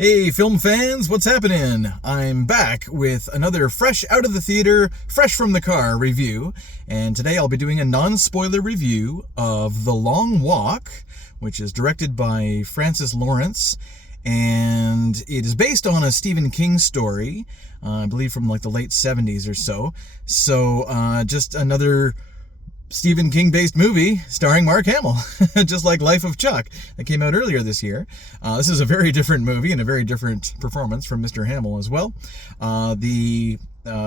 Hey, film fans, what's happening? I'm back with another fresh out of the theater, fresh from the car review, and today I'll be doing a non-spoiler review of The Long Walk, which is directed by Francis Lawrence, and it is based on a Stephen King story, I believe from like the late 70s or so. So just another Stephen King-based movie starring Mark Hamill, just like Life of Chuck, that came out earlier this year. This is a very different movie and a very different performance from Mr. Hamill as well. The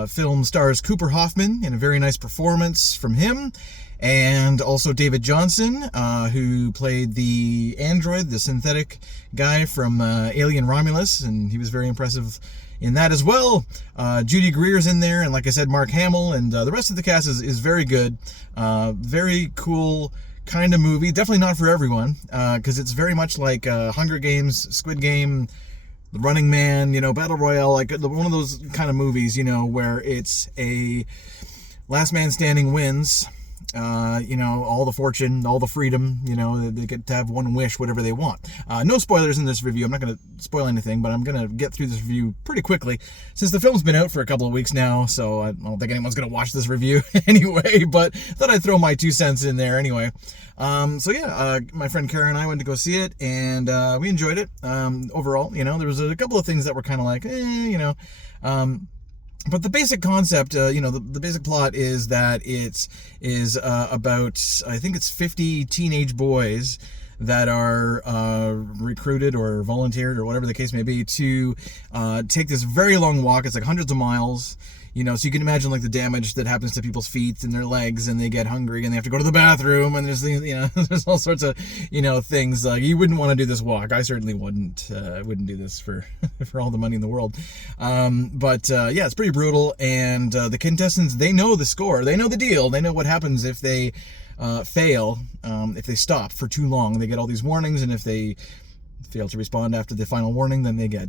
film stars Cooper Hoffman in a very nice performance from him, and also David Johnson, who played the android, the synthetic guy from Alien Romulus, and he was very impressive in that as well. Judy Greer's in there, and like I said, Mark Hamill, and the rest of the cast is very good. Very cool kind of movie. Definitely not for everyone, because it's very much like Hunger Games, Squid Game, The Running Man, Battle Royale, like one of those kind of movies, where it's a last man standing wins. All the fortune, all the freedom, they get to have one wish, whatever they want. No spoilers in this review. I'm not going to spoil anything, but I'm going to get through this review pretty quickly since the film's been out for a couple of weeks now, so I don't think anyone's going to watch this review anyway, but thought I'd throw my 2 cents in there anyway. My friend Kara and I went to go see it, and we enjoyed it. Overall, there was a couple of things that were kind of like, but the basic concept, the basic plot is that it is about, I think it's 50 teenage boys that are recruited or volunteered or whatever the case may be to take this very long walk. It's like hundreds of miles. So you can imagine like the damage that happens to people's feet and their legs, and they get hungry and they have to go to the bathroom, and there's there's all sorts of things. Like, you wouldn't want to do this walk. I certainly wouldn't. I wouldn't do this for all the money in the world. It's pretty brutal, and the contestants, they know the score, they know the deal, they know what happens if they fail, if they stop for too long. They get all these warnings, and if they fail to respond after the final warning, then they get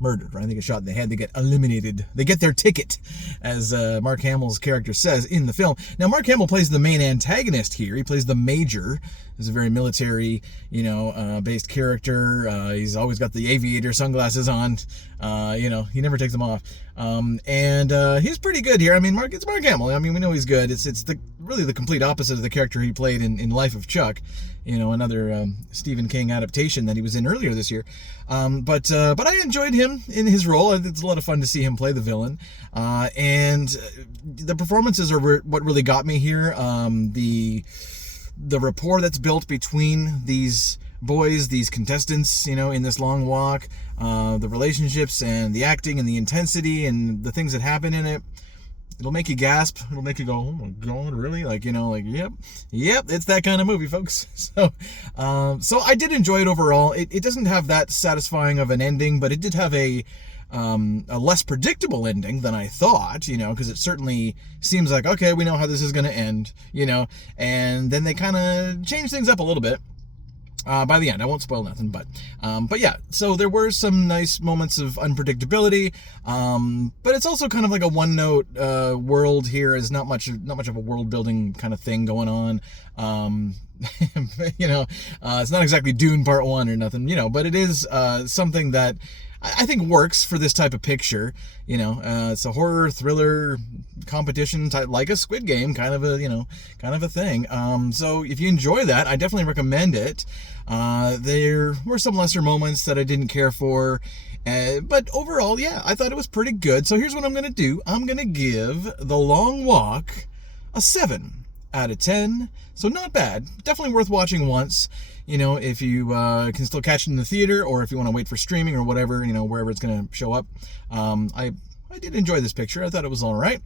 murdered, right? They get shot in the head, they get eliminated, they get their ticket, as Mark Hamill's character says in the film. Now, Mark Hamill plays the main antagonist here. He plays the Major. He's a very military, based character. He's always got the aviator sunglasses on. He never takes them off. He's pretty good here. I mean, it's Mark Hamill. I mean, we know he's good. It's really the complete opposite of the character he played in Life of Chuck, another Stephen King adaptation that he was in earlier this year. But I enjoyed him in his role. It's a lot of fun to see him play the villain. And the performances are what really got me here. The rapport that's built between these boys, these contestants, in this long walk, the relationships and the acting and the intensity and the things that happen in it. It'll make you gasp. It'll make you go, oh my God, really? Yep, it's that kind of movie, folks. So I did enjoy it overall. It doesn't have that satisfying of an ending, but it did have a less predictable ending than I thought, because it certainly seems like, okay, we know how this is going to end, and then they kind of change things up a little bit. By the end, I won't spoil nothing, but yeah, so there were some nice moments of unpredictability, but it's also kind of like a one-note world here. Is not much of a world-building kind of thing going on. It's not exactly Dune Part 1 or nothing, but it is something that I think works for this type of picture. It's a horror thriller competition type, like a Squid Game kind of a thing. So if you enjoy that, I definitely recommend it. There were some lesser moments that I didn't care for, but overall, yeah, I thought it was pretty good. So here's what I'm gonna do. I'm gonna give The Long Walk a 7 out of 10. So not bad. Definitely worth watching once. If you can still catch it in the theater, or if you want to wait for streaming or whatever, wherever it's going to show up. I did enjoy this picture. I thought it was all right.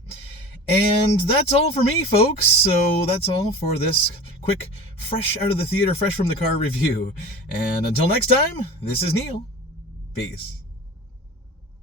And that's all for me, folks. So that's all for this quick, fresh out of the theater, fresh from the car review. And until next time, this is Neil. Peace.